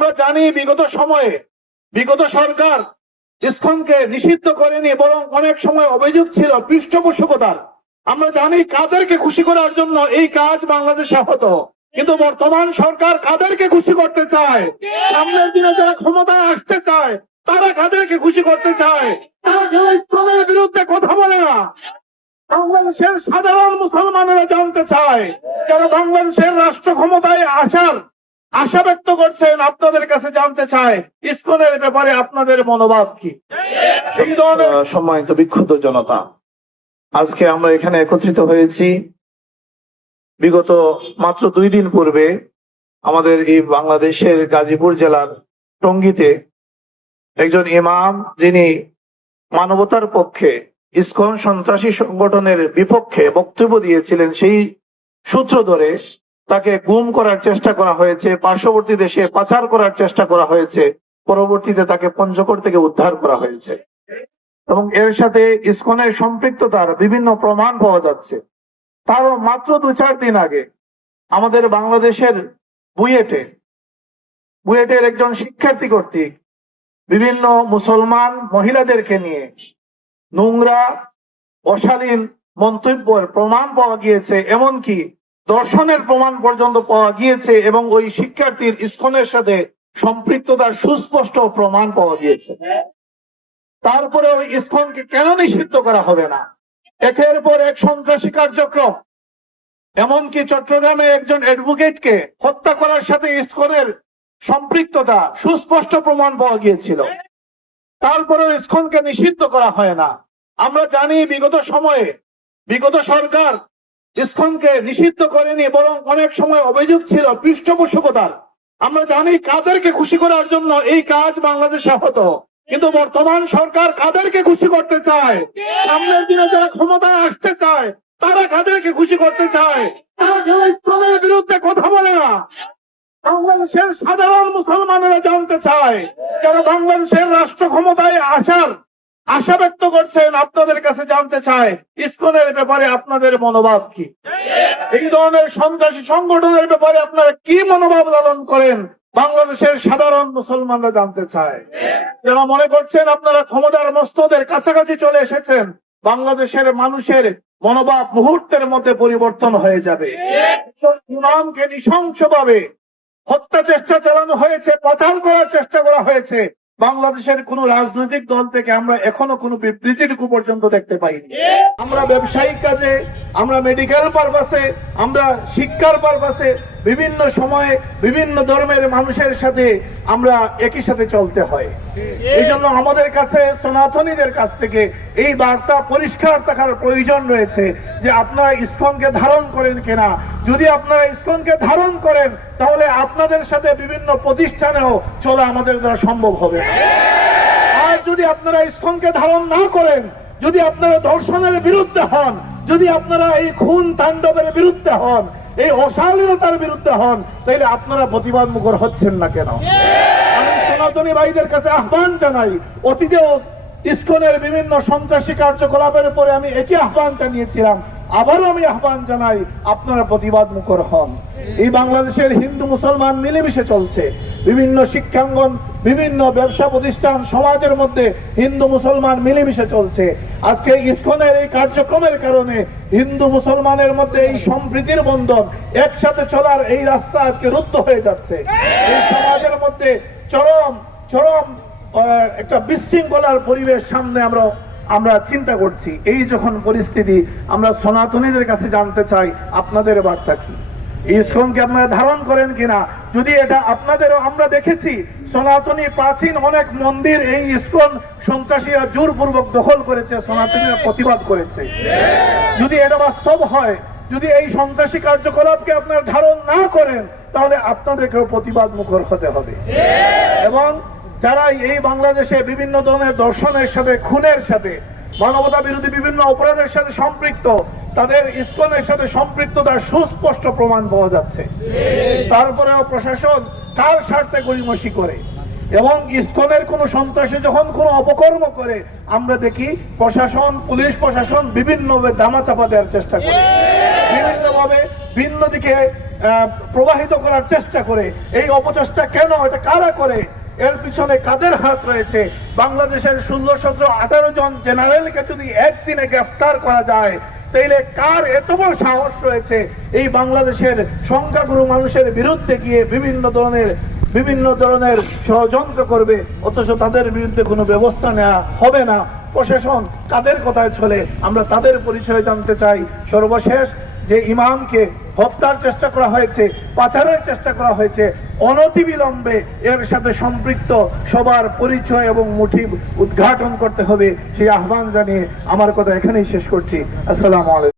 আমরা জানি বিগত সময়ে, বিগত সরকার ইসকনকে নিষিদ্ধ করেনি, বরং অনেক সময় অভিযোগ ছিল পৃষ্ঠপোষকতার। আমরা জানি কাদেরকে খুশি করার জন্য এই কাজ বাংলাদেশে হতো কিন্তু বর্তমান সরকার কাদেরকে খুশি করতে চায়? সামনের দিনে যারা ক্ষমতায় আসতে চায়, তারা কাদেরকে খুশি করতে চায়? বিরুদ্ধে কথা বলে না। বাংলাদেশের সাধারণ মুসলমানেরা জানতে চায়, যারা বাংলাদেশের রাষ্ট্র ক্ষমতায় আসার আশা ব্যক্ত করছেন আপনাদের কাছে জানতে চায় ইসকনের ব্যাপারে আপনাদের মনোভাব কি? সম্মানিত বিক্ষুব্ধ জনতা, আজকে আমরা এখানে একত্রিত হয়েছি। বিগত মাত্র দুই দিন পূর্বে আমাদের এই বাংলাদেশের গাজীপুর জেলার টঙ্গীতে একজন ইমাম যিনি মানবতার পক্ষে ইসকন সন্ত্রাসী সংগঠনের বিপক্ষে বক্তব্য দিয়েছিলেন, সেই সূত্র ধরে তাকে গুম করার চেষ্টা করা হয়েছে, পার্শ্ববর্তী দেশে পাচার করার চেষ্টা করা হয়েছে, পরবর্তীতে তাকে পঞ্চকোট থেকে উদ্ধার করা হয়েছে। এবং এর সাথে ইসকনের সম্পৃক্ততার বিভিন্ন প্রমাণ পাওয়া যাচ্ছে। তারও মাত্র দু চার দিন আগে আমাদের বাংলাদেশের বুয়েটে, বুয়েটের একজন শিক্ষার্থী কর্তৃক বিভিন্ন মুসলমান মহিলাদেরকে নিয়ে নোংরা, অশালীন মন্তব্যের প্রমাণ পাওয়া গিয়েছে, এমনকি দর্শনের প্রমাণ পর্যন্ত পাওয়া গিয়েছে এবং ওই শিক্ষার্থীর ইস্কনের সাথে সম্পৃক্ততার সুস্পষ্ট প্রমাণ পাওয়া গিয়েছে। তারপরে ওই ইস্কনকে কেন নিষিদ্ধ করা হবে না? একের পর এক সন্ত্রাসী কার্যক্রম। এমনকি চট্টগ্রামে একজন অ্যাডভোকেটকে হত্যা করার সাথে ইস্কনের সম্পৃক্ততা সুস্পষ্ট প্রমাণ পাওয়া গিয়েছিল। তারপরেও ইস্কনকে নিষিদ্ধ করা হয় না। আমরা জানি বিগত সময়ে বিগত সরকার ইস্কনকে নিষিদ্ধ করেনি, বরং অনেক সময় অভিযোগ ছিল পৃষ্ঠপোষকতার। আমরা জানি কাদেরকে খুশি করার জন্য এই কাজ বাংলাদেশে হতো কিন্তু বর্তমান সরকার কাদেরকে খুশি করতে চায়? সামনের দিনে যারা ক্ষমতায় আসতে চায়, তারা কাদেরকে খুশি করতে চায়? বিরুদ্ধে কথা বলে না, বাংলাদেশের সাধারণ মুসলমানেরা জানতে চায়, যারা বাংলাদেশের রাষ্ট্র ক্ষমতায় আসার আশা ব্যক্ত করছেন আপনাদের কাছে জানতে চায় ইসকনের ব্যাপারে আপনাদের মনোভাব কি? এই ধরনের সন্ত্রাসী সংগঠনের ব্যাপারে আপনারা কি মনোভাব লালন করেন? বাংলাদেশের সাধারণ মুসলমানরা জানতে চায়। যারা মনে করছেন আপনারা ক্ষমতার মস্তদের কাছাকাছি চলে এসেছেন, বাংলাদেশের মানুষের মনোভাব মুহূর্তের মধ্যে পরিবর্তন হয়ে যাবে। ইমামকে নৃশংসভাবে হত্যা চেষ্টা চালানো হয়েছে, পাচার করার চেষ্টা করা হয়েছে। বাংলাদেশের কোন রাজনৈতিক দল থেকে আমরা এখনও কোনো বিবৃতিটুকু পর্যন্ত দেখতে পাইনি। আমরা ব্যবসায়িক কাজে আমরা মেডিকেল পারপাসে আমরা শিক্ষার পারপাসে বিভিন্ন সময়ে বিভিন্ন ধর্মের মানুষের সাথে আমরা একই সাথে চলতে হয়। এই জন্য আমাদের কাছে সনাতনীদের কাছ থেকে এই বার্তা পরিষ্কার থাকার প্রয়োজন রয়েছে যে আপনারা ইস্কনকে ধারণ করেন কিনা। যদি আপনারা ইসকনকে ধারণ করেন তাহলে আপনাদের সাথে বিভিন্ন প্রতিষ্ঠানেও চলা আমাদের দ্বারা সম্ভব হবে। আর যদি আপনারা ইসকনকে ধারণ না করেন যদি আপনারা ধর্ষণের বিরুদ্ধে হন যদি আপনারা এই খুন তাণ্ডবের বিরুদ্ধে হন, এই অশালীনতার বিরুদ্ধে হন তাহলে আপনারা প্রতিবাদ মুখর হচ্ছেন না কেন? আমি সনাতনী ভাইদের কাছে আহ্বান জানাই, অতীতেও ইস্কনের বিভিন্ন সন্ত্রাসী কার্যকলাপের উপরে আমি একই আহ্বান জানিয়েছিলাম, আবারও আমি আহ্বান জানাই, আপনারা প্রতিবাদ মুখর হন। এই বাংলাদেশের হিন্দু মুসলমান মিলেমিশে চলছে। বিভিন্ন শিক্ষাঙ্গন, বিভিন্ন ব্যবসা প্রতিষ্ঠান, সমাজের মধ্যে হিন্দু মুসলমান মিলেমিশে চলছে। আজকে ইসকনের এই কার্যক্রমের কারণে হিন্দু মুসলমানের মধ্যে এই সম্প্রীতির বন্ধন একসাথে চলার এই রাস্তা আজকে রুদ্ধ হয়ে যাচ্ছে। এই সমাজের মধ্যে চরম চরম একটা বিশৃঙ্খলার পরিবেশ সামনে আমরা আমরা চিন্তা করছি। এই যখন পরিস্থিতি, আমরা সনাতনীদের কাছে জানতে চাই, আপনাদের বার্তা কি? ইস্কনকে আপনারা ধারণ করেন কিনা? যদি এটা আপনাদেরও আমরা দেখেছি, সনাতনী প্রাচীন অনেক মন্দির এই ইস্কন সন্ত্রাসীরা জোরপূর্বক দখল করেছে, সনাতনীরা প্রতিবাদ করেছে। যদি এটা বাস্তব হয়, যদি এই সন্ত্রাসী কার্যকলাপকে আপনারা ধারণ না করেন, তাহলে আপনাদেরকেও প্রতিবাদ মুখর হতে হবে। এবং যারা এই বাংলাদেশে বিভিন্ন ধরনের দর্শনের সাথে, খুনের সাথে মানবতা বিরোধী বিভিন্ন অপরাধের সাথে সম্পৃক্ত তাদের ইস্কনের সাথে সম্পৃক্ততার সুস্পষ্ট প্রমাণ পাওয়া যাচ্ছে। তারপরেও প্রশাসন তার স্বার্থে গড়িমসি করে এবং ইস্কনের কোন সন্ত্রাসী যখন কোনো অপকর্ম করে, আমরা দেখি প্রশাসন, পুলিশ প্রশাসন বিভিন্নভাবে দামা চাপা দেওয়ার চেষ্টা করে। বিভিন্নভাবে ভিন্ন দিকে প্রবাহিত করার চেষ্টা করে। এই অপচেষ্টা কেন? এটা কারা করে? এর পিছনে কাদের হাত রয়েছে? বাংলাদেশের ষোলো, সতেরো, আঠারো জন জেনারেলকে যদি একদিনে গ্রেফতার করা যায় তাইলে কার এত বড় সাহস রয়েছে এই বাংলাদেশের সংখ্যাগুরু মানুষের বিরুদ্ধে গিয়ে বিভিন্ন ধরনের বিভিন্ন ধরনের ষড়যন্ত্র করবে, অথচ তাদের বিরুদ্ধে কোনো ব্যবস্থা নেওয়া হবে না। প্রশাসন কাদের কথায় চলে? আমরা তাদের পরিচয় জানতে চাই। সর্বশেষ যে ইমামকে হত্যার চেষ্টা করা হয়েছে, পাচারের চেষ্টা করা হয়েছে, অনতিবিলম্বে এর সাথে সম্পৃক্ত সবার পরিচয় এবং মুঠিব উদ্ঘাটন করতে হবে সেই আহ্বান জানিয়ে আমার কথা এখানেই শেষ করছি। আসসালামু আলাইকুম।